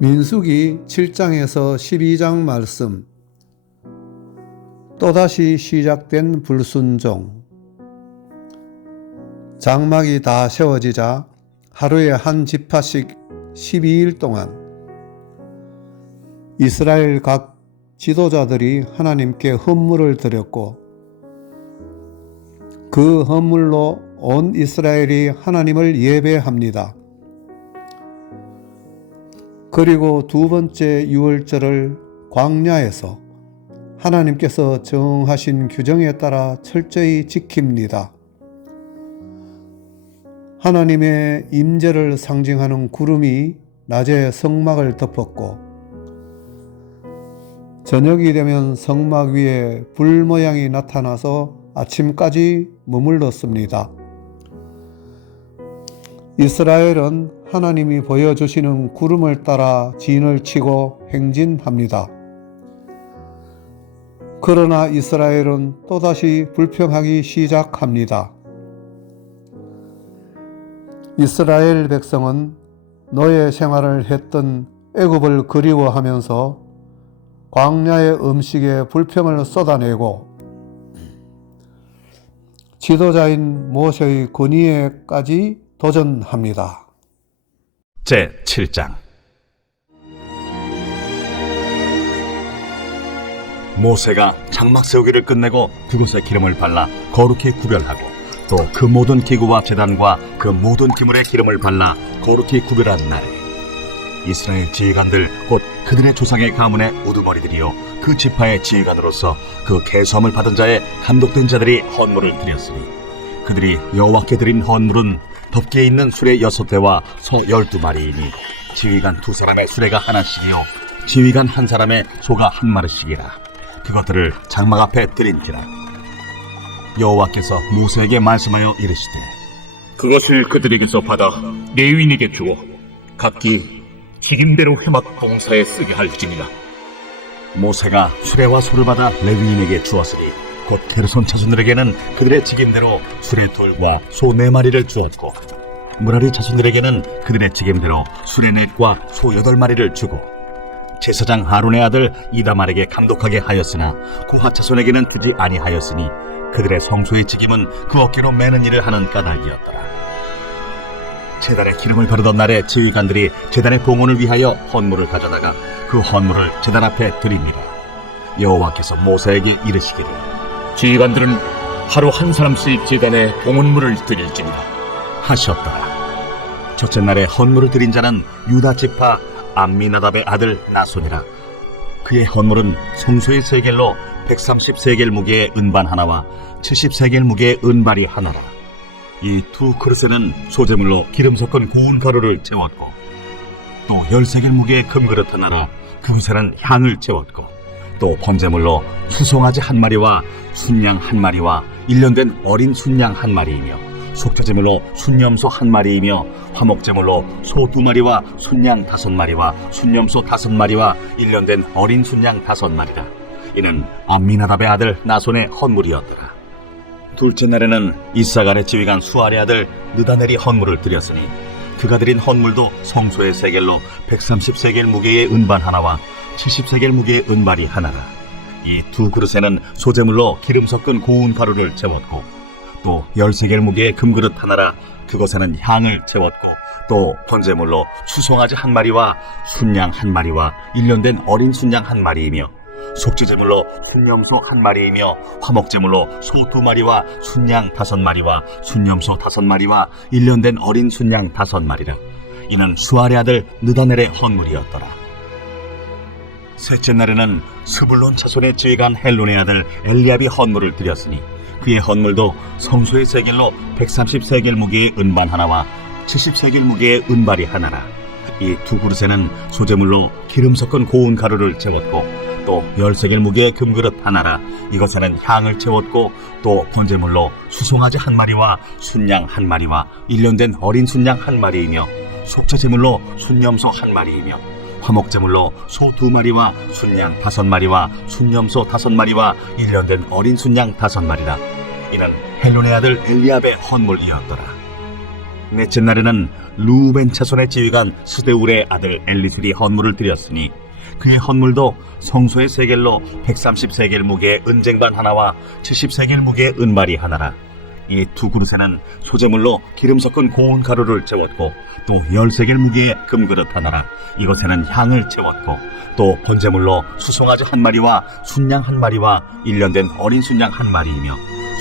민수기 7장에서 12장 말씀. 또다시 시작된 불순종. 장막이 다 세워지자 하루에 한 지파씩 12일 동안 이스라엘 각 지도자들이 하나님께 헌물을 드렸고, 그 헌물로 온 이스라엘이 하나님을 예배합니다. 그리고 두 번째 유월절을 광야에서 하나님께서 정하신 규정에 따라 철저히 지킵니다. 하나님의 임재를 상징하는 구름이 낮에 성막을 덮었고, 저녁이 되면 성막 위에 불 모양이 나타나서 아침까지 머물렀습니다. 이스라엘은 하나님이 보여주시는 구름을 따라 진을 치고 행진합니다. 그러나 이스라엘은 또다시 불평하기 시작합니다. 이스라엘 백성은 노예 생활을 했던 애굽을 그리워하면서 광야의 음식에 불평을 쏟아내고, 지도자인 모세의 권위에까지 도전합니다. 제7장. 모세가 장막 세우기를 끝내고 그곳에 기름을 발라 거룩히 구별하고, 또 그 모든 기구와 제단과 그 모든 기물에 기름을 발라 거룩히 구별한 날에 이스라엘 지휘관들 곧 그들의 조상의 가문의 우두머리들이요 그 지파의 지휘관으로서 그 계수함을 받은 자의 감독된 자들이 헌물을 드렸으니, 그들이 여호와께 드린 헌물은 덮개에 있는 수레 6대와 소 12마리이니 지휘관 2사람의 수레가 하나씩이요 지휘관 1사람의 소가 1마리씩이라. 그것들을 장막 앞에 드린지라. 여호와께서 모세에게 말씀하여 이르시되, 그것을 그들에게서 받아 레위인에게 주어 각기 직임대로 회막 봉사에 쓰게 할지니라. 모세가 수레와 소를 받아 레위인에게 주었으니 곧 게르손 자손들에게는 그들의 직임대로 수레 둘과 소 4마리를 주었고, 무라리 자손들에게는 그들의 직임대로 수레 넷과 소 8마리를 주고, 제사장 아론의 아들 이다말에게 감독하게 하였으나 고핫 자손에게는 주지 아니하였으니 그들의 성소의 직임은 그 어깨로 매는 일을 하는 까닭이었더라. 제단에 기름을 바르던 날에 지휘관들이 제단의 봉헌을 위하여 헌물을 가져다가 그 헌물을 제단 앞에 드립니다. 여호와께서 모세에게 이르시기를, 지휘관들은 하루 한 사람씩 제단에 봉헌물을 드릴지니라 하셨더라. 첫째 날에 헌물을 드린 자는 유다 지파 암미나답의 아들 나손이라. 그의 헌물은 성소의 세겔로 130세겔 무게의 은반 하나와 70세겔 무게의 은발이 하나라. 이 두 그릇에는 소재물로 기름 섞은 고운 가루를 채웠고, 또 10세겔 무게의 금그릇 하나로 그릇에는 향을 채웠고, 또 번제물로 수송아지 1마리와 순양 1마리와 1년 된 어린 순양 1마리이며, 속죄제물로 순염소 1마리이며, 화목제물로 소 2마리와 순양 5마리와 순염소 5마리와 1년 된 어린 순양 5마리라. 이는 암미나답의 아들 나손의 헌물이었더라. 둘째 날에는 이사갈의 지휘관 수알의 아들 느다넬이 헌물을 드렸으니, 그가 드린 헌물도 성소의 세겔로 130세겔 무게의 은반 하나와 70세겔 무게의 은발이 하나라. 이 두 그릇에는 소재물로 기름 섞은 고운 가루를 채웠고, 또 10세겔 무게의 금그릇 하나라. 그것에는 향을 채웠고, 또 번제물로 수송아지 1마리와 순양 1마리와 1년 된 어린 순양 1마리이며, 속죄제물로 순염소 1마리이며, 화목제물로 소 2마리와 순양 5마리와 순염소 5마리와 1년 된 어린 순양 5마리라. 이는 수알의 아들 느다넬의 헌물이었더라. 셋째 날에는 스불론 자손의 지휘관 헬론의 아들 엘리압이 헌물을 드렸으니, 그의 헌물도 성소의 세겔로 130세겔 무게의 은반 하나와 70세겔 무게의 은발이 하나라. 이 두 그릇에는 소재물로 기름 섞은 고운 가루를 채웠고, 또 10세겔 무게의 금그릇 하나라. 이것에는 향을 채웠고, 또 번제물로 수송아지 1마리와 순양 1마리와 1년 된 어린 순양 1마리이며, 속죄제물로 순염소 1마리이며, 화목제물로 소 2마리와 순양 5마리와 순염소 5마리와 1년 된 어린 순양 5마리라. 이는 헬론의 아들 엘리압의 헌물이었더라. 넷째 날에는 루벤 차손의 지휘관 스데울의 아들 엘리술이 헌물을 드렸으니 그의 헌물도 성소의 세겔로 130세겔 무게의 은쟁반 하나와 70세겔 무게의 은발이 하나라. 이 두 그릇에는 소재물로 기름 섞은 고운 가루를 채웠고 또 10세겔 무게의 금그릇 하나라. 이것에는 향을 채웠고 또 번제물로 수송아지 한 마리와 순양 한 마리와 1년 된 어린 순양 한 마리이며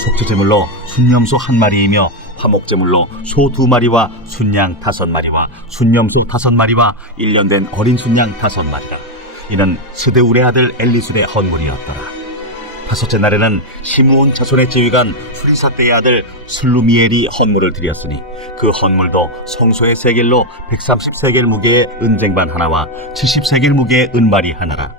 속죄제물로 순염소 한 마리이며 화목제물로 소 2마리와 순양 5마리와 순염소 5마리와 1년 된 어린 순양 5마리라. 이는 스데울의 아들 엘리술의 헌물이었더라. 다섯째 날에는 시므온 자손의 지휘관 수리사대의 아들 슬루미엘이 헌물을 드렸으니 그 헌물도 성소의 세겔로 130세겔 무게의 은쟁반 하나와 70세겔 무게의 은발이 하나라.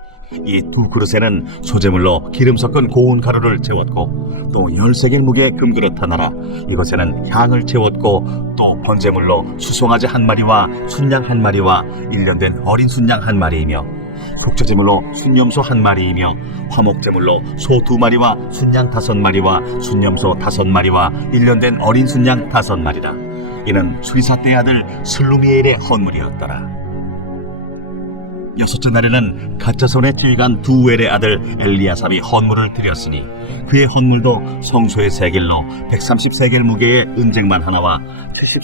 이 두 그릇에는 소재물로 기름 섞은 고운 가루를 채웠고 또 10세겔 무게의 금그릇 하나라. 이것에는 향을 채웠고 또 번제물로 수송아지 한 마리와 순양 한 마리와 1년 된 어린 순양 한 마리이며 속죄제물로 순염소 한 마리이며 화목제물로 소 2마리와 순양 5마리와 순염소 5마리와 1년 된 어린 순양 5마리라. 이는 수리사대의 아들 슬루미엘의 헌물이었더라. 여섯째 날에는 갓자손의 지휘관 두엘의 아들 엘리아삽이 헌물을 드렸으니 그의 헌물도 성소의 세겔로 130세겔 무게의 은쟁만 하나와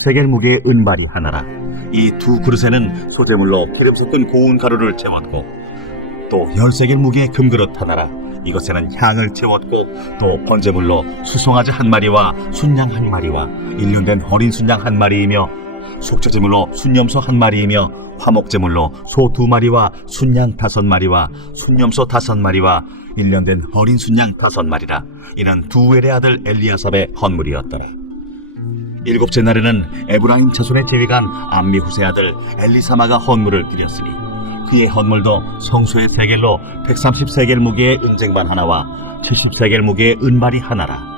70세겔 무게의 은발이 하나라. 이 두 그릇에는 소재물로 기름 섞은 고운 가루를 채웠고 또 10세겔 무게의 금그릇 하나라. 이것에는 향을 채웠고 또 번제물로 수송아지 한 마리와 순양 한 마리와 1년 된 어린 순양 한 마리이며 속죄제물로 순염소 한 마리이며 화목제물로 소 2마리와 순양 5마리와 순염소 5마리와 1년 된 어린 순양 5마리라. 이는 두엘의 아들 엘리아삽의 헌물이었더라. 일곱째 날에는 에브라임 자손의 지휘관 암미후세 아들 엘리사마가 헌물을 드렸으니 그의 헌물도 성소의 세겔로 130세겔 무게의 은쟁반 하나와 70세겔 무게의 은발이 하나라.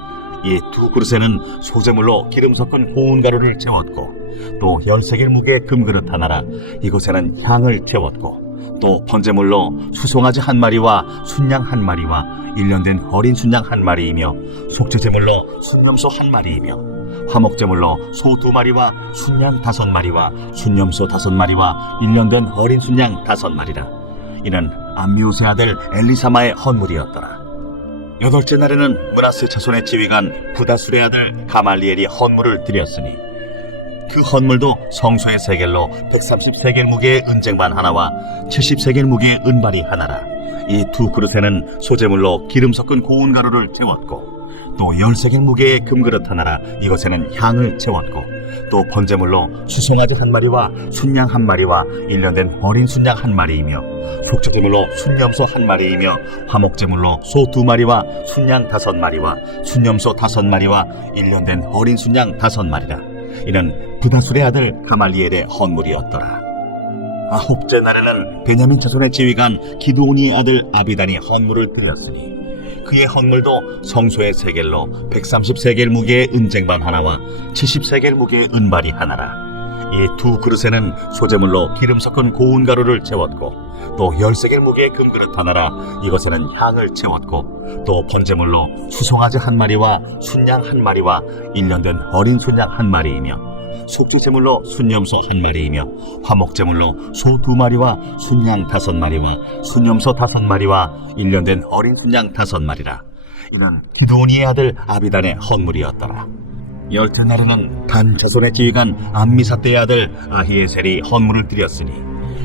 이 두 그릇에는 소재물로 기름 섞은 고운 가루를 채웠고 또 10세겔 무게의 금그릇 하나라. 이곳에는 향을 채웠고 또 번제물로 수송아지 한 마리와 순양 한 마리와 1년 된 어린 순양 한 마리이며 속죄제물로 순염소 한 마리이며 화목제물로 소 2마리와 순양 5마리와 순염소 5마리와 1년 된 어린 순양 5마리라. 이는 암미우세 아들 엘리사마의 헌물이었더라. 여덟째 날에는 므낫세 자손의 지휘관 부다술의 아들 가말리엘이 헌물을 드렸으니 그 헌물도 성소의 세겔로 130세겔 무게의 은쟁반 하나와 70세겔 무게의 은발이 하나라. 이 두 그릇에는 소재물로 기름 섞은 고운 가루를 채웠고 또 10세겔 무게의 금그릇 하나라. 이것에는 향을 채웠고 또 번제물로 수송아지 한 마리와 순양 한 마리와 1년 된 어린 순양 한 마리이며 속죄제물로 순염소 한 마리이며 화목제물로 소 2마리와 순양 5마리와 순염소 5마리와 1년 된 어린 순양 5마리라. 이는 부다술의 아들 가말리엘의 헌물이었더라. 아홉째 날에는 베냐민 자손의 지휘관 기드온이의 아들 아비단이 헌물을 드렸으니 그의 헌물도 성소의 세겔로 130세겔 무게의 은쟁반 하나와 70세겔 무게의 은발이 하나라. 이 두 그릇에는 소재물로 기름 섞은 고운 가루를 채웠고 또 10세겔 무게의 금그릇 하나라. 이것에는 향을 채웠고 또 번제물로 수송아지 한 마리와 순양 한 마리와 1년 된 어린 순양 한 마리이며 속죄제물로 순염소 한 마리이며 화목제물로 소 2마리와 순양 5마리와 순염소 5마리와 1년 된 어린 순양 5마리라. 이는 기드온이의 아들 아비단의 헌물이었더라. 열째 날에는 단 자손의 지휘관 암미사대의 아들 아히에셀이 헌물을 드렸으니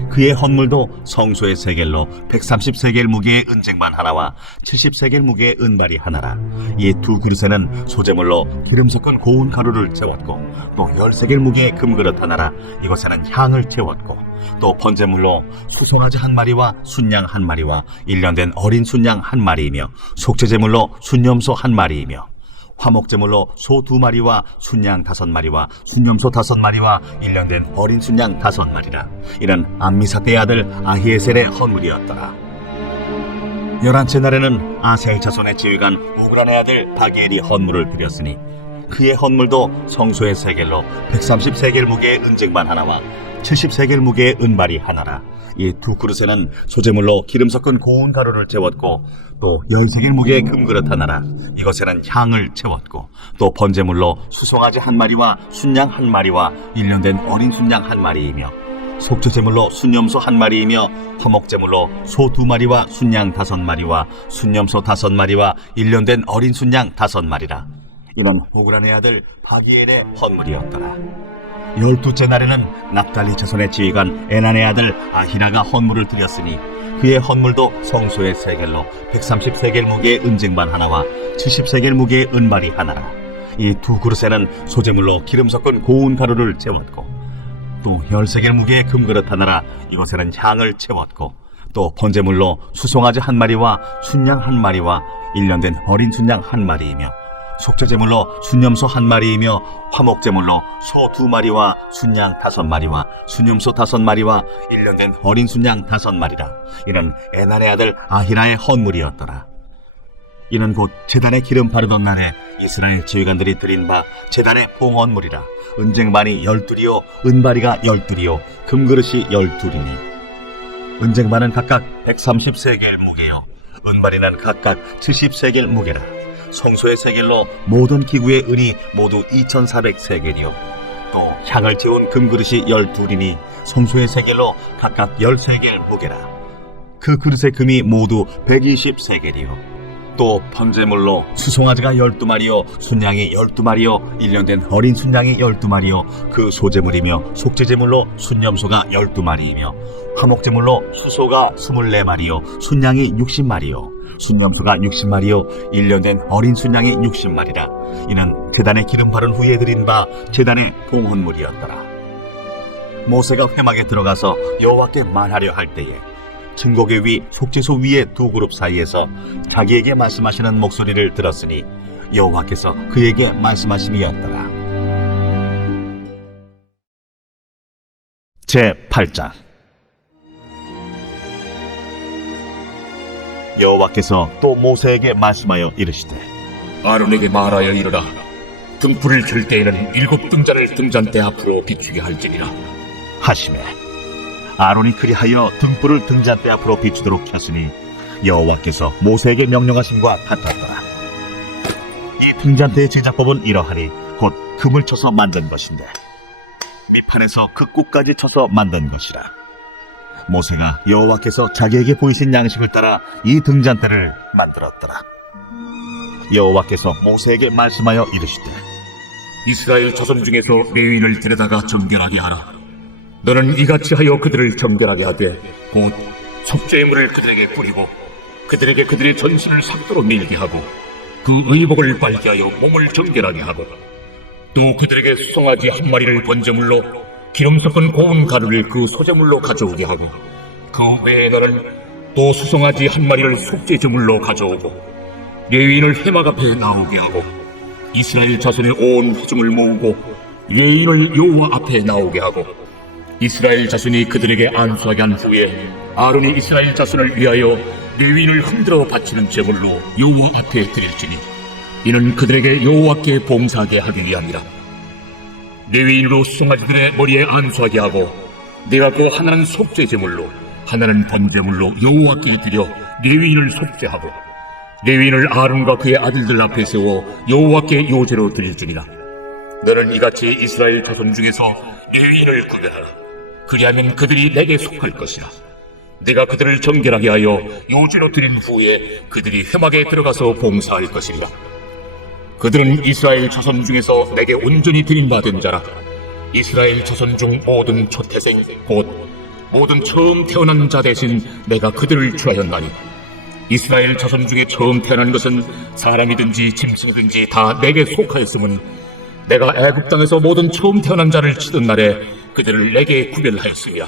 그의 헌물도 성소의 세겔로 130세겔 무게의 은쟁반 하나와 70세겔 무게의 은발이 하나라. 이 두 그릇에는 소재물로 기름 섞은 고운 가루를 채웠고 또 10세겔 무게의 금그릇 하나라. 이것에는 향을 채웠고 또 번제물로 수송아지 한 마리와 순양 한 마리와 1년 된 어린 순양 한 마리이며 속죄제물로 순염소 한 마리이며 화목제물로 소 2마리와 순양 5마리와 순염소 5마리와 1년 된 어린 순양 5마리라. 이는 암미사대의 아들 아히에셀의 헌물이었더라. 11째 날에는 아세의 자손의 지휘관 오그란의 아들 바기엘이 헌물을 드렸으니 그의 헌물도 성소의 세겔로 130세겔 무게의 은쟁반 하나와 70세겔 무게의 은발이 하나라. 이 두 그릇에는 소재물로 기름 섞은 고운 가루를 채웠고 또 13개 무게의 금그릇 하나라 이것에는 향을 채웠고 또 번제물로 수송아지 한 마리와 순양 한 마리와 1년 된 어린 순양 한 마리이며 속죄제물로 순염소 한 마리이며 화목제물로 소 2마리와 순양 5마리와 순염소 5마리와 1년 된 어린 순양 5마리라. 이는 호그란의 아들 바기엘의 헌물이었더라. 12째 날에는 납달리 자손의 지휘관 에난의 아들 아히라가 헌물을 드렸으니 그의 헌물도 성소의 세겔로 130세겔 무게의 은쟁반 하나와 70세겔 무게의 은발이 하나라. 이 두 그릇에는 소재물로 기름 섞은 고운 가루를 채웠고 또 13개의 무게의 금그릇 하나라 이것에는 향을 채웠고 또 번제물로 수송아지 한 마리와 순양 한 마리와 1년 된 어린 순양 한 마리이며 속죄제물로 순염소 한 마리이며 화목제물로 소 2마리와 순양 5마리와 순염소 5마리와 1년 된 어린 순양 5마리라. 이는 에난의 아들 아히라의 헌물이었더라. 이는 곧 제단에 기름 바르던 날에 이스라엘 지휘관들이 드린 바 제단의 봉헌물이라. 은쟁반이 12이요 은바리가 12이요 금그릇이 12이니 은쟁반은 각각 130세겔 무게요 은바리는 각각 70세겔 무게라. 성소의 세겔로 모든 기구의 은이 모두 2400세겔이요 또 향을 채운 금그릇이 12이니 성소의 세겔로 각각 13겔 무게라. 그 그릇의 금이 모두 120세겔이요 또 번제물로 수송아지가 12마리요 순양이 12마리요 1년 된 어린 순양이 12마리요 그 소제물이며 속죄제물로 순염소가 12마리이며 화목제물로 수소가 24마리요 순양이 60마리요 순염소가 60마리요 1년 된 어린 순양이 60마리라. 이는 제단에 기름 바른 후에 드린 바 제단의 봉헌물이었더라. 모세가 회막에 들어가서 여호와께 말하려 할 때에 증거궤 위 속죄소 위의 두 그룹 사이에서 자기에게 말씀하시는 목소리를 들었으니 여호와께서 그에게 말씀하심이었더라. 제8장 여호와께서 또 모세에게 말씀하여 이르시되 아론에게 말하여 이르라. 등불을 켤 때에는 7 등잔을 등잔대 앞으로 비추게 할지니라 하시매 아론이 그리하여 등불을 등잔대 앞으로 비추도록 켰으니 여호와께서 모세에게 명령하심과 같았더라. 이 등잔대의 제작법은 이러하니 곧 금을 쳐서 만든 것인데 밑판에서 그 끝까지 쳐서 만든 것이라. 모세가 여호와께서 자기에게 보이신 양식을 따라 이 등잔대를 만들었더라. 여호와께서 모세에게 말씀하여 이르시되 이스라엘 자손 중에서 레위인을 데려다가 정결하게 하라. 너는 이같이 하여 그들을 정결하게 하되 곧 속죄물을 그들에게 뿌리고 그들에게 그들의 전신을 삭도로 밀게 하고 그 의복을 빨게 하여 몸을 정결하게 하고 또 그들에게 수송아지 한 마리를 번제물로 기름 섞은 고운 가루를 그 소제물로 가져오게 하고 그 외에 너는 또 수송아지 한 마리를 속죄제물로 가져오고 레위인을 회막 앞에 나오게 하고 이스라엘 자손의 온 회중을 모으고 레위인을 여호와 앞에 나오게 하고 이스라엘 자손이 그들에게 안수하게 한 후에 아론이 이스라엘 자손을 위하여 레위인을 흔들어 바치는 제물로 여호와 앞에 드릴지니 이는 그들에게 여호와께 봉사하게 하기 위함이라. 레위인으로 수송아지들의 머리에 안수하게 하고 내가 그 하나는 속죄 제물로 하나는 번제물로 여호와께 드려 레위인을 속죄하고 레위인을 아론과 그의 아들들 앞에 세워 여호와께 요제로 드릴지니라. 너는 이같이 이스라엘 자손 중에서 레위인을 구별하라. 그리하면 그들이 내게 속할 것이라. 내가 그들을 정결하게 하여 요제로 드린 후에 그들이 회막에 들어가서 봉사할 것이니라. 그들은 이스라엘 자손 중에서 내게 온전히 드림받은 자라. 이스라엘 자손 중 모든 초태생 곧 모든 처음 태어난 자 대신 내가 그들을 취하였나니 이스라엘 자손 중에 처음 태어난 것은 사람이든지 짐승이든지 다 내게 속하였음은 내가 애굽 땅에서 모든 처음 태어난 자를 치던 날에 그들을 내게 구별하였으며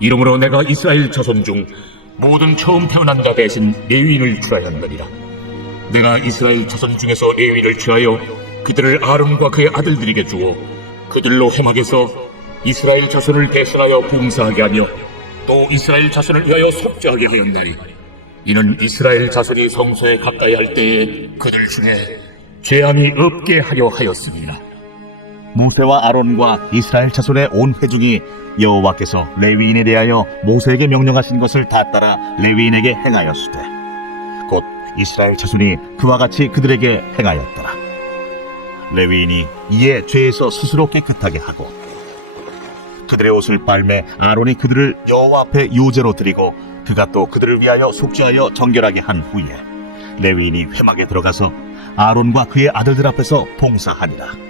이러므로 내가 이스라엘 자손 중 모든 처음 태어난 자 대신 레위인을 취하였느니라. 내가 이스라엘 자손 중에서 레위인을 취하여 그들을 아론과 그의 아들들에게 주어 그들로 회막에서 이스라엘 자손을 대신하여 봉사하게 하며 또 이스라엘 자손을 위하여 속죄하게 하였나니 이는 이스라엘 자손이 성소에 가까이 할 때에 그들 중에 죄함이 없게 하려 하였습니다. 모세와 아론과 이스라엘 자손의 온 회중이 여호와께서 레위인에 대하여 모세에게 명령하신 것을 다 따라 레위인에게 행하였으되 곧 이스라엘 자손이 그와 같이 그들에게 행하였더라. 레위인이 이에 죄에서 스스로 깨끗하게 하고 그들의 옷을 빨매 아론이 그들을 여호와 앞에 요제로 드리고 그가 또 그들을 위하여 속죄하여 정결하게 한 후에 레위인이 회막에 들어가서 아론과 그의 아들들 앞에서 봉사하니라.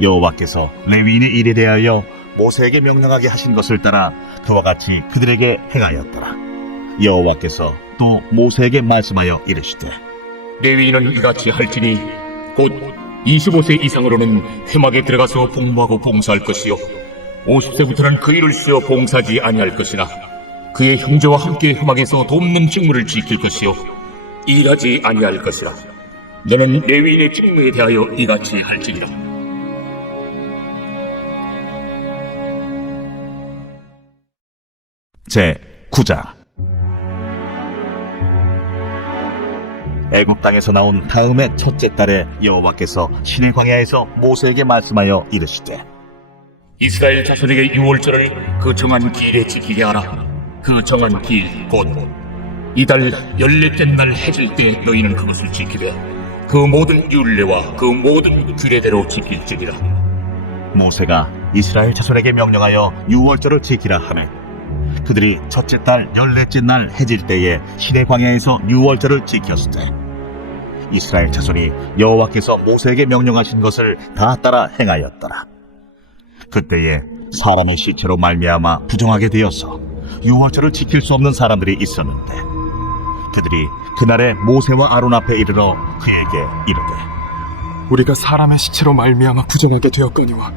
여호와께서 레위인의 일에 대하여 모세에게 명령하게 하신 것을 따라 그와 같이 그들에게 행하였더라. 여호와께서 또 모세에게 말씀하여 이르시되 레위인은 이같이 할지니 곧 25세 이상으로는 회막에 들어가서 복무하고 봉사할 것이요 50세부터는 그 일을 쉬어 봉사하지 아니할 것이나 그의 형제와 함께 회막에서 돕는 직무를 지킬 것이요 일하지 아니할 것이라. 너는 레위인의 직무에 대하여 이같이 할지니라. 제 9장. 애굽 땅에서 나온 다음의 첫째 달에 여호와께서 시내 광야에서 모세에게 말씀하여 이르시되 이스라엘 자손에게 유월절을 그 정한 기일에 지키게 하라. 그 정한 기일 곧 이달 14째 날 해질 때 너희는 그것을 지키되 그 모든 율례와 그 모든 규례대로 지킬지니라. 모세가 이스라엘 자손에게 명령하여 유월절을 지키라 하매 그들이 첫째 달 14째 날 해질 때에 시내 광야에서 유월절을 지켰을 때 이스라엘 자손이 여호와께서 모세에게 명령하신 것을 다 따라 행하였더라. 그때에 사람의 시체로 말미암아 부정하게 되어서 유월절을 지킬 수 없는 사람들이 있었는데 그들이 그날에 모세와 아론 앞에 이르러 그에게 이르되 우리가 사람의 시체로 말미암아 부정하게 되었거니와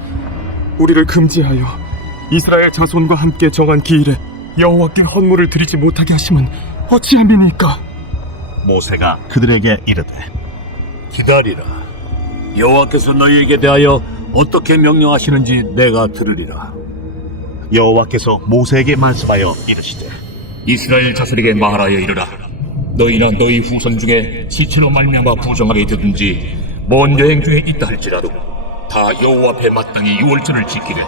우리를 금지하여 이스라엘 자손과 함께 정한 기일에 여호와께 헌물을 드리지 못하게 하심은 어찌함이니까? 모세가 그들에게 이르되 기다리라. 여호와께서 너희에게 대하여 어떻게 명령하시는지 내가 들으리라. 여호와께서 모세에게 말씀하여 이르시되 이스라엘 자손에게 말하여 이르라. 너희나 너희 후손 중에 시체로 말미암아 부정하게 되든지 먼 여행 중에 있다 할지라도 다 여호와 앞에 마땅히 유월절을 지키되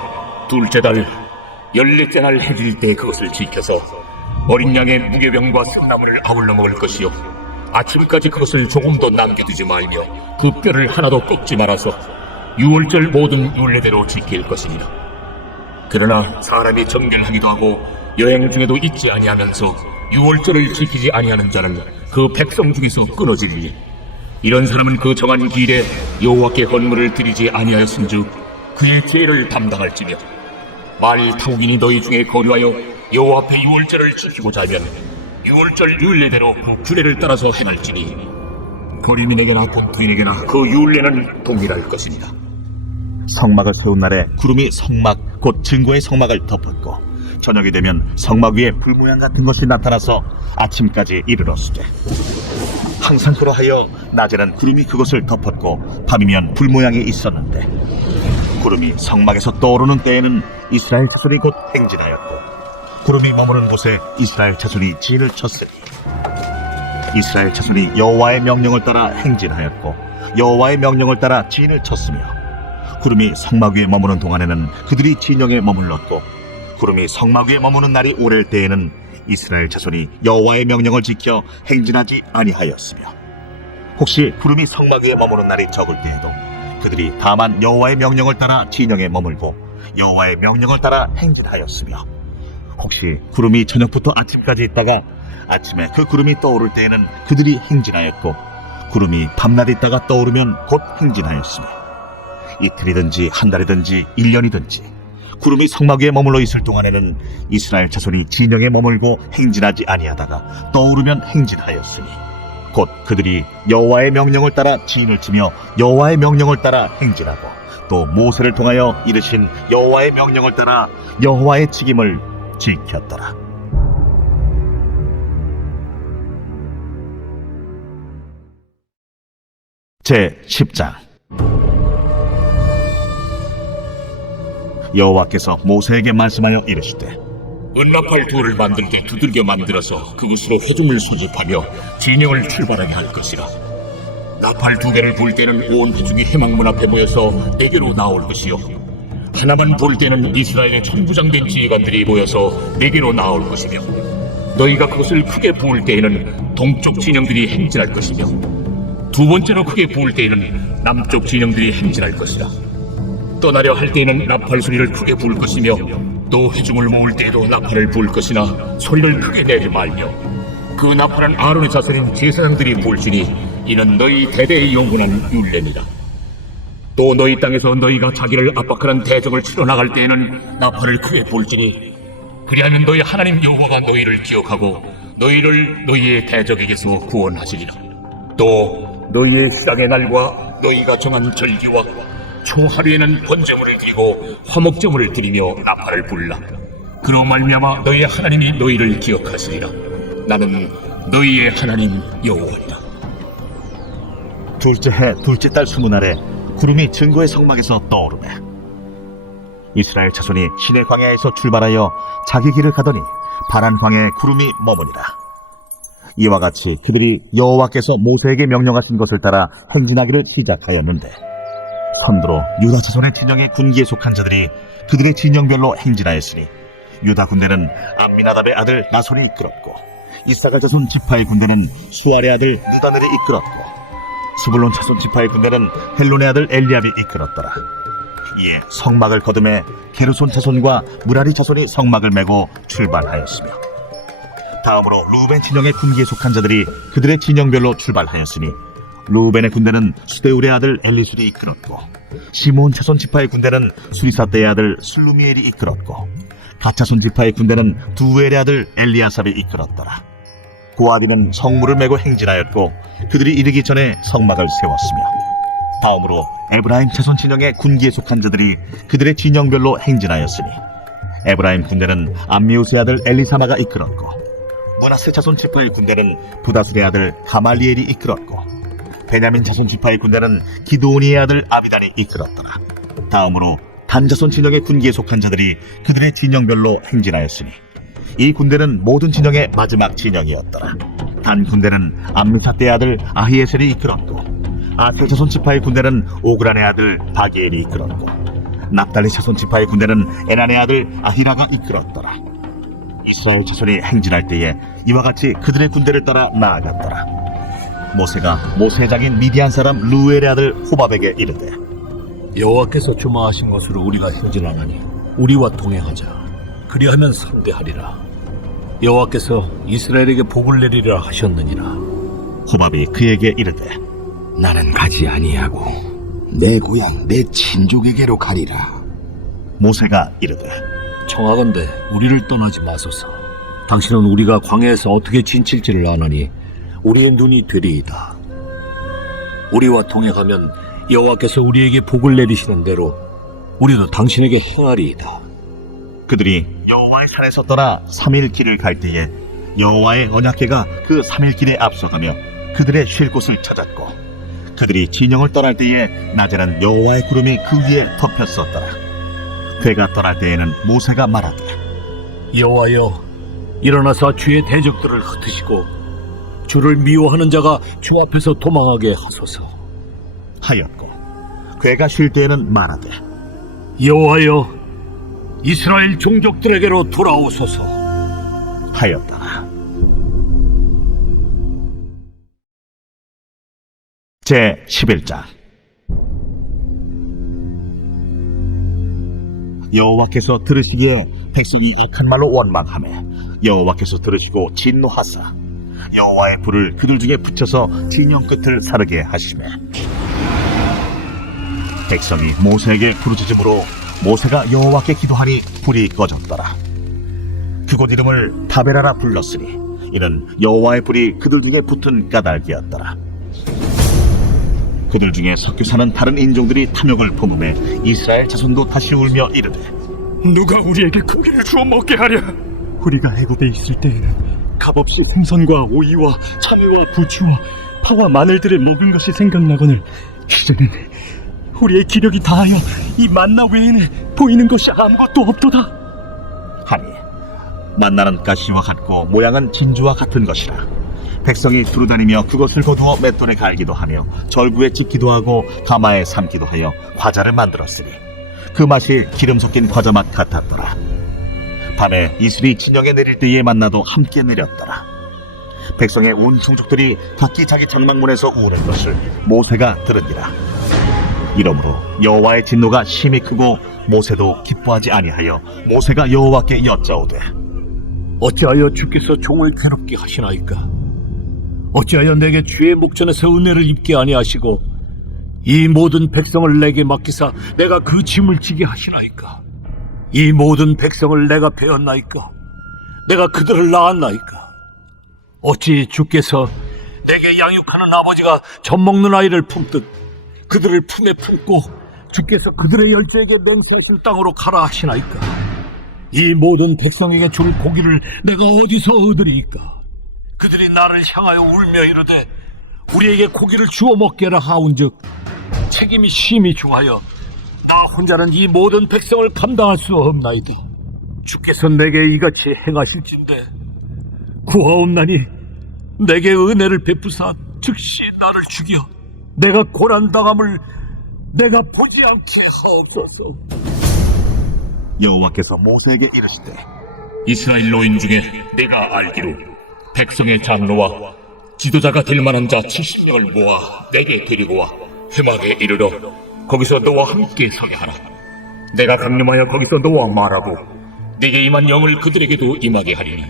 둘째 달 14째 날 해질 때 그것을 지켜서 어린 양의 무교병과 쓴나물을 아울러 먹을 것이요 아침까지 그것을 조금도 남겨두지 말며 그 뼈를 하나도 꺾지 말아서 유월절 모든 율례대로 지킬 것이니라. 그러나 사람이 정결하기도 하고 여행 중에도 잊지 아니하면서 유월절을 지키지 아니하는 자는 그 백성 중에서 끊어지리니 이런 사람은 그 정한 기일에 여호와께 헌물을 드리지 아니하였은즉 그의 죄를 담당할지며 만일 타국인이 너희 중에 거류하여 여호와 앞에 유월절을 지키고자 하면 유월절 율례대로 그 규례를 따라서 행할지니 거류민에게나 본토인에게나 그 율례는 동일할 것이니라. 성막을 세운 날에 구름이 성막 곧 증거의 성막을 덮었고 저녁이 되면 성막 위에 불 모양 같은 것이 나타나서 아침까지 이르렀으되 항상 그러하여 낮에는 구름이 그것을 덮었고 밤이면 불 모양이 있었는데 구름이 성막에서 떠오르는 때에는 이스라엘 자손이 곧 행진하였고 구름이 머무는 곳에 이스라엘 자손이 진을 쳤으니 이스라엘 자손이 여호와의 명령을 따라 행진하였고 여호와의 명령을 따라 진을 쳤으며 구름이 성막 위에 머무는 동안에는 그들이 진영에 머물렀고 구름이 성막 위에 머무는 날이 오랠 때에는 이스라엘 자손이 여호와의 명령을 지켜 행진하지 아니하였으며 혹시 구름이 성막 위에 머무는 날이 적을 때에도 그들이 다만 여호와의 명령을 따라 진영에 머물고 여호와의 명령을 따라 행진하였으며 혹시 구름이 저녁부터 아침까지 있다가 아침에 그 구름이 떠오를 때에는 그들이 행진하였고 구름이 밤낮 있다가 떠오르면 곧 행진하였으며 이틀이든지 한 달이든지 1년이든지 구름이 성막 위에 머물러 있을 동안에는 이스라엘 자손이 진영에 머물고 행진하지 아니하다가 떠오르면 행진하였으니 곧 그들이 여호와의 명령을 따라 진을 치며 여호와의 명령을 따라 행진하고 또 모세를 통하여 이르신 여호와의 명령을 따라 여호와의 책임을 지켰더라. 제 10장. 여호와께서 모세에게 말씀하여 이르시되 은나팔 돌을 만들 때 두들겨 만들어서 그것으로 회중을 수집하며 진영을 출발하게 할 것이라. 나팔 2개를 불 때는 온 회중이 회막문 앞에 모여서 내게로 나올 것이요 하나만 불 때는 이스라엘의 천부장된 지휘관들이 모여서 내게로 나올 것이며 너희가 그것을 크게 부을 때에는 동쪽 진영들이 행진할 것이며 두 번째로 크게 부을 때에는 남쪽 진영들이 행진할 것이라. 떠나려 할 때에는 나팔 소리를 크게 부을 것이며 또 회중을 모을 때에도 나팔을 부을 것이나 소리를 크게 내지 말며 그 나팔은 아론의 자손인 제사장들이 부을지니 이는 너희 대대의 영원한 율례니라. 또 너희 땅에서 너희가 자기를 압박하는 대적을 치러 나갈 때에는 나팔을 크게 불지니 그리하면 너희 하나님 여호와가 너희를 기억하고 너희를 너희의 대적에게서 구원하시리라. 또 너희의 휴장의 날과 너희가 정한 절기와 초하루에는 번제물을 드리고 화목제물을 드리며 나팔을 불라. 그로 말미암아 너희의 하나님이 너희를 기억하시리라. 나는 너희의 하나님 여호와니라. 둘째 해 둘째 달 20날에 구름이 증거의 성막에서 떠오르매 이스라엘 자손이 시내 광야에서 출발하여 자기 길을 가더니 파란 광야에 구름이 머무니라. 이와 같이 그들이 여호와께서 모세에게 명령하신 것을 따라 행진하기를 시작하였는데 선두로 유다 자손의 진영의 군기에 속한 자들이 그들의 진영별로 행진하였으니 유다 군대는 암미나답의 아들 나손이 이끌었고 이사갈 자손 지파의 군대는 수알의 아들 느다넬이 이끌었고 스불론 자손 지파의 군대는 헬론의 아들 엘리압이 이끌었더라. 이에 성막을 거듭해 게르손 자손과 무라리 자손이 성막을 메고 출발하였으며 다음으로 루벤 진영의 군기에 속한 자들이 그들의 진영별로 출발하였으니 루벤의 군대는 수데울의 아들 엘리술이 이끌었고 시몬 자손 지파의 군대는 수리사대의 아들 슬루미엘이 이끌었고 갓자손 지파의 군대는 두엘의 아들 엘리아삽이 이끌었더라. 고아디는 성물을 메고 행진하였고 그들이 이르기 전에 성막을 세웠으며 다음으로 에브라임 자손 진영의 군기에 속한 자들이 그들의 진영별로 행진하였으니 에브라임 군대는 암미우스의 아들 엘리사마가 이끌었고 므낫세 자손 지파의 군대는 부다술의 아들 가말리엘이 이끌었고 베냐민 자손 지파의 군대는 기드오니의 아들 아비단이 이끌었더라. 다음으로 단 자손 진영의 군기에 속한 자들이 그들의 진영별로 행진하였으니 이 군대는 모든 진영의 마지막 진영이었더라. 단 군대는 암미사대의 아들 아히에셀이 이끌었고 아셀 자손 지파의 군대는 오그란의 아들 바기엘이 이끌었고 납달리 자손 지파의 군대는 에난의 아들 아히라가 이끌었더라. 이스라엘 자손이 행진할 때에 이와 같이 그들의 군대를 따라 나아갔더라. 모세가 모세의 장인 미디안 사람 루엘의 아들 호밥에게 이르되 여호와께서 주마하신 것으로 우리가 행진하나니 우리와 동행하자. 그리하면 상대하리라. 여호와께서 이스라엘에게 복을 내리리라 하셨느니라. 호밥이 그에게 이르되 나는 가지 아니하고 내 고향 내 친족에게로 가리라. 모세가 이르되 청하건대 우리를 떠나지 마소서. 당신은 우리가 광야에서 어떻게 진칠지를 아나니 우리의 눈이 되리이다. 우리와 동행하면 여호와께서 우리에게 복을 내리시는 대로 우리도 당신에게 행하리이다. 그들이 여호와의 산에서 떠나 3일 길을 갈 때에 여호와의 언약궤가 그 3일 길에 앞서가며 그들의 쉴 곳을 찾았고 그들이 진영을 떠날 때에 낮에는 여호와의 구름이 그 위에 덮였었더라. 궤가 떠날 때에는 모세가 말하되 여호와여, 일어나서 주의 대적들을 흩으시고 주를 미워하는 자가 주 앞에서 도망하게 하소서. 하였고 궤가 쉴 때에는 말하되 여호와여, 이스라엘 종족들에게로 돌아오소서 하였더라. 제 11장. 여호와께서 들으시기에 백성이 악한 말로 원망하며 여호와께서 들으시고 진노하사 여호와의 불을 그들 중에 붙여서 진영 끝을 사르게 하시매 백성이 모세에게 부르짖음으로 모세가 여호와께 기도하니 불이 꺼졌더라. 그곳 이름을 다베라라 불렀으니 이는 여호와의 불이 그들 중에 붙은 까닭이었더라. 그들 중에 섞여 사는 다른 인종들이 탐욕을 품음에 이스라엘 자손도 다시 울며 이르되 누가 우리에게 고기를 주어 먹게 하랴. 우리가 애굽에 있을 때에는 값없이 생선과 오이와 참외와 부추와 파와 마늘들을 먹은 것이 생각나거늘 이제는 우리의 기력이 다하여 이 만나 외에는 보이는 것이 아무것도 없도다 하니 만나는 가시와 같고 모양은 진주와 같은 것이라 백성이 두루다니며 그것을 거두어 맷돌에 갈기도 하며 절구에 찢기도 하고 가마에 삶기도 하여 과자를 만들었으니 그 맛이 기름 섞인 과자 맛 같았더라. 밤에 이슬이 진영에 내릴 때에 만나도 함께 내렸더라. 백성의 온 종족들이 각기 자기 장막문에서 우는 것을 모세가 들으니라. 이러므로 여호와의 진노가 심히 크고 모세도 기뻐하지 아니하여 모세가 여호와께 여짜오되 어찌하여 주께서 종을 괴롭게 하시나이까? 어찌하여 내게 주의 목전에서 은혜를 입게 아니하시고 이 모든 백성을 내게 맡기사 내가 그 짐을 지게 하시나이까? 이 모든 백성을 내가 베었나이까? 내가 그들을 낳았나이까? 어찌 주께서 내게 양육하는 아버지가 젖 먹는 아이를 품듯 그들을 품에 품고 주께서 그들의 열조에게 맹세하실 땅으로 가라 하시나이까? 이 모든 백성에게 줄 고기를 내가 어디서 얻으리이까? 그들이 나를 향하여 울며 이르되 우리에게 고기를 주어 먹게라 하온즉 책임이 심히 중하여 나 혼자는 이 모든 백성을 감당할 수 없나이다. 주께서 내게 이같이 행하실진대 구하옵나니 내게 은혜를 베푸사 즉시 나를 죽여 내가 고난당함을 내가 보지 않게 하옵소서. 여호와께서 모세에게 이르시되 이스라엘 노인 중에 내가 알기로 백성의 장로와 지도자가 될 만한 자 70명을 모아 내게 데리고 와 회막에 이르러 거기서 너와 함께 서게 하라. 내가 강림하여 거기서 너와 말하고 내게 임한 영을 그들에게도 임하게 하리니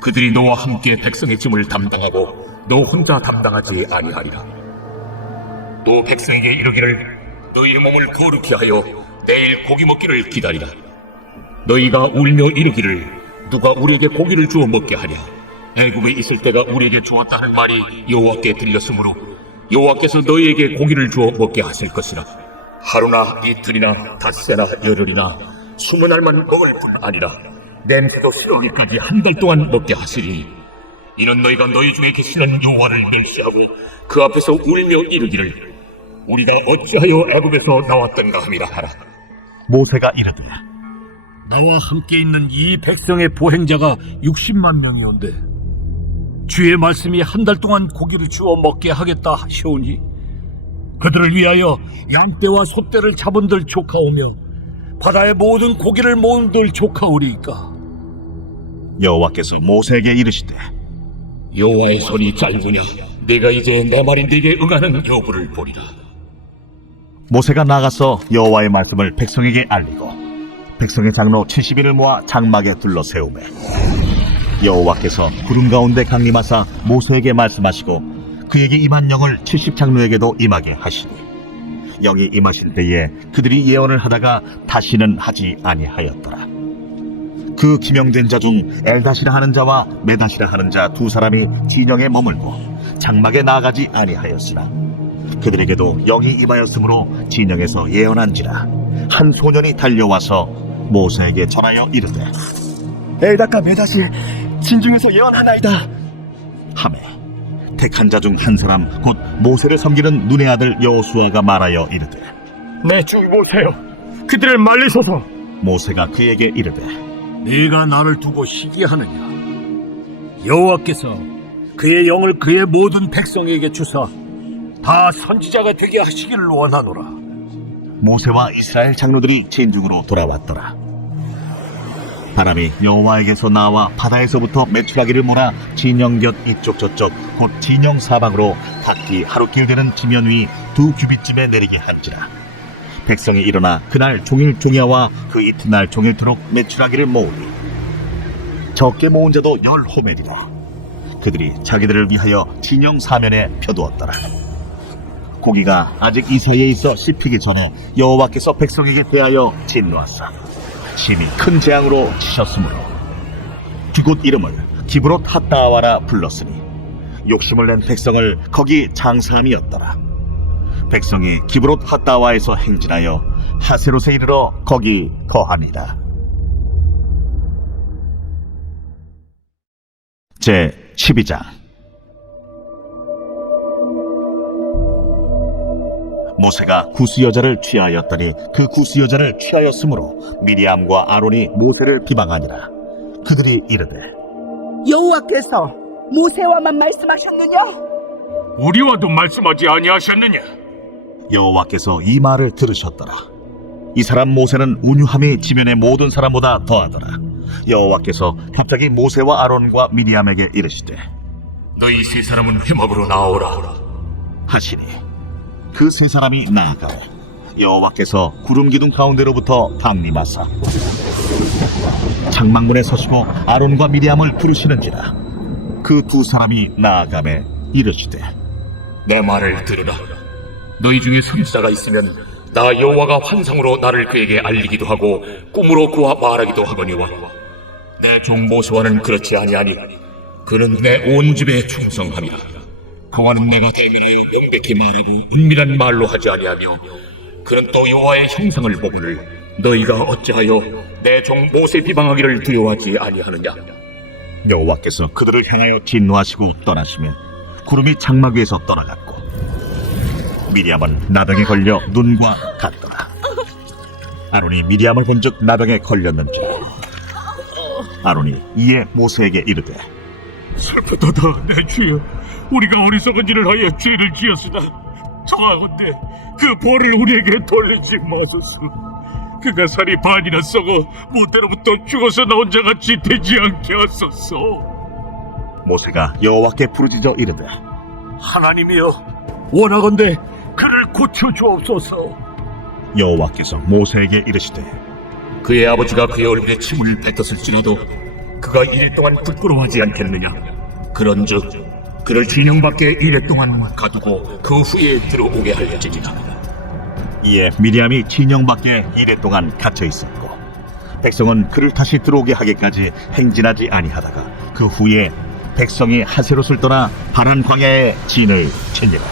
그들이 너와 함께 백성의 짐을 담당하고 너 혼자 담당하지 아니하리라. 또 백성에게 이르기를 너희의 몸을 거룩히 하여 내일 고기 먹기를 기다리라. 너희가 울며 이르기를 누가 우리에게 고기를 주어 먹게 하랴. 애굽에 있을 때가 우리에게 좋았다는 말이 여호와께 들렸으므로 여호와께서 너희에게 고기를 주어 먹게 하실 것이라. 하루나 이틀이나 닷새나 열흘이나 20날만 먹을 뿐 아니라 냄새도 싫어하기까지 한 달 동안 먹게 하시리니 이는 너희가 너희 중에 계시는 여호와를 멸시하고 그 앞에서 울며 이르기를 우리가 어찌하여 애굽에서 나왔던가 함이라 하라. 모세가 이르되 나와 함께 있는 이 백성의 보행자가 60만 명이온데 주의 말씀이 한 달 동안 고기를 주어 먹게 하겠다 하시오니 그들을 위하여 양떼와 소떼를 잡은들 조카오며 바다의 모든 고기를 모은들 조카오리이까? 여호와께서 모세에게 이르시되 여호와의 손이 짧으냐 내가 이제 내 말인 네게 응하는 여부를 보리라. 모세가 나가서 여호와의 말씀을 백성에게 알리고 백성의 장로 70인을 모아 장막에 둘러 세우매 여호와께서 구름 가운데 강림하사 모세에게 말씀하시고 그에게 임한 영을 70장로에게도 임하게 하시니 영이 임하실 때에 그들이 예언을 하다가 다시는 하지 아니하였더라. 그 기명된 자 중 엘다시라 하는 자와 메다시라 하는 자 두 사람이 진영에 머물고 장막에 나아가지 아니하였으나 그들에게도 영이 임하였으므로 진영에서 예언한지라. 한 소년이 달려와서 모세에게 전하여 이르되 엘다카 메다시 진중에서 예언하나이다 하매 택한 자 중 한 사람 곧 모세를 섬기는 눈의 아들 여호수아가 말하여 이르되 내 주 보세요 그들을 말리소서. 모세가 그에게 이르되 네가 나를 두고 시기하느냐? 여호와께서 그의 영을 그의 모든 백성에게 주사 다 선지자가 되게 하시기를 원하노라. 모세와 이스라엘 장로들이 진중으로 돌아왔더라. 바람이 여호와에게서 나와 바다에서부터 메추라기를 몰아 진영 곁 이쪽 저쪽 곧 진영 사방으로 각기 하루길 되는 지면 위 2규빗쯤에 내리게 한지라. 백성이 일어나 그날 종일 종야와 그 이튿날 종일토록 메추라기를 모으니 적게 모은 자도 10호멜이라. 그들이 자기들을 위하여 진영 사면에 펴두었더라. 고기가 아직 이 사이에 있어 씹히기 전에 여호와께서 백성에게 대하여 진노하사 심히 큰 재앙으로 치셨으므로 그곳 이름을 기브롯 핫다와라 불렀으니 욕심을 낸 백성을 거기 장사함이었더라. 백성이 기브롯 핫다와에서 행진하여 하세롯에 이르러 거기 거하니라. 제 12장. 모세가 구스 여자를 취하였더니 그 구스 여자를 취하였으므로 미리암과 아론이 모세를 비방하니라. 그들이 이르되 여호와께서 모세와만 말씀하셨느냐? 우리와도 말씀하지 아니하셨느냐? 여호와께서 이 말을 들으셨더라. 이 사람 모세는 운유함이 지면의 모든 사람보다 더하더라. 여호와께서 갑자기 모세와 아론과 미리암에게 이르시되 너희 세 사람은 회막으로 나오라. 하시니 그 세 사람이 나아가고 여호와께서 구름 기둥 가운데로부터 강림하사 장막문에 서시고 아론과 미리암을 부르시는지라. 그 두 사람이 나아가매 이르시되 내 말을 들으라. 너희 중에 선지자가 있으면 나 여호와가 환상으로 나를 그에게 알리기도 하고 꿈으로 그와 말하기도 하거니와 내 종 모세와는 그렇지 아니하니 그는 내 온 집에 충성함이라. 그와는 내가 대면하여 명백히 말하고 은밀한 말로 하지 아니하며 그는 또 여호와의 형상을 보거늘 너희가 어찌하여 내 종 모세 비방하기를 두려워하지 아니하느냐. 여호와께서 그들을 향하여 진노하시고 떠나시며 구름이 장막 위에서 떠나갔고 미리암은 나병에 걸려 눈과 같더라. 아론이 미리암을 본즉 나병에 걸렸는지 아론이 이에 모세에게 이르되 슬프도다 내 주여, 우리가 어리석은 일을 하여 죄를 지었으나 청하건대 그 벌을 우리에게 돌리지 마소서. 그가 살이 반이나 썩어 모태로부터 죽어서 나온 자같이 되지 않게 하소서. 모세가 여호와께 부르짖어 이르되 하나님이여, 원하건대 그를 고쳐 주옵소서. 여호와께서 모세에게 이르시되 그의 아버지가 그의 얼굴에 침을 뱉었을지라도 그가 1일 동안 부끄러워하지 않겠느냐. 그런즉 그를 진영 밖에 1일 동안 가두고 그 후에 들어오게 하려지니라. 이에 미리암이 진영 밖에 2일 동안 갇혀 있었고 백성은 그를 다시 들어오게 하기까지 행진하지 아니하다가 그 후에 백성이 하세롯을 떠나 바란 광야에 진을 치니라.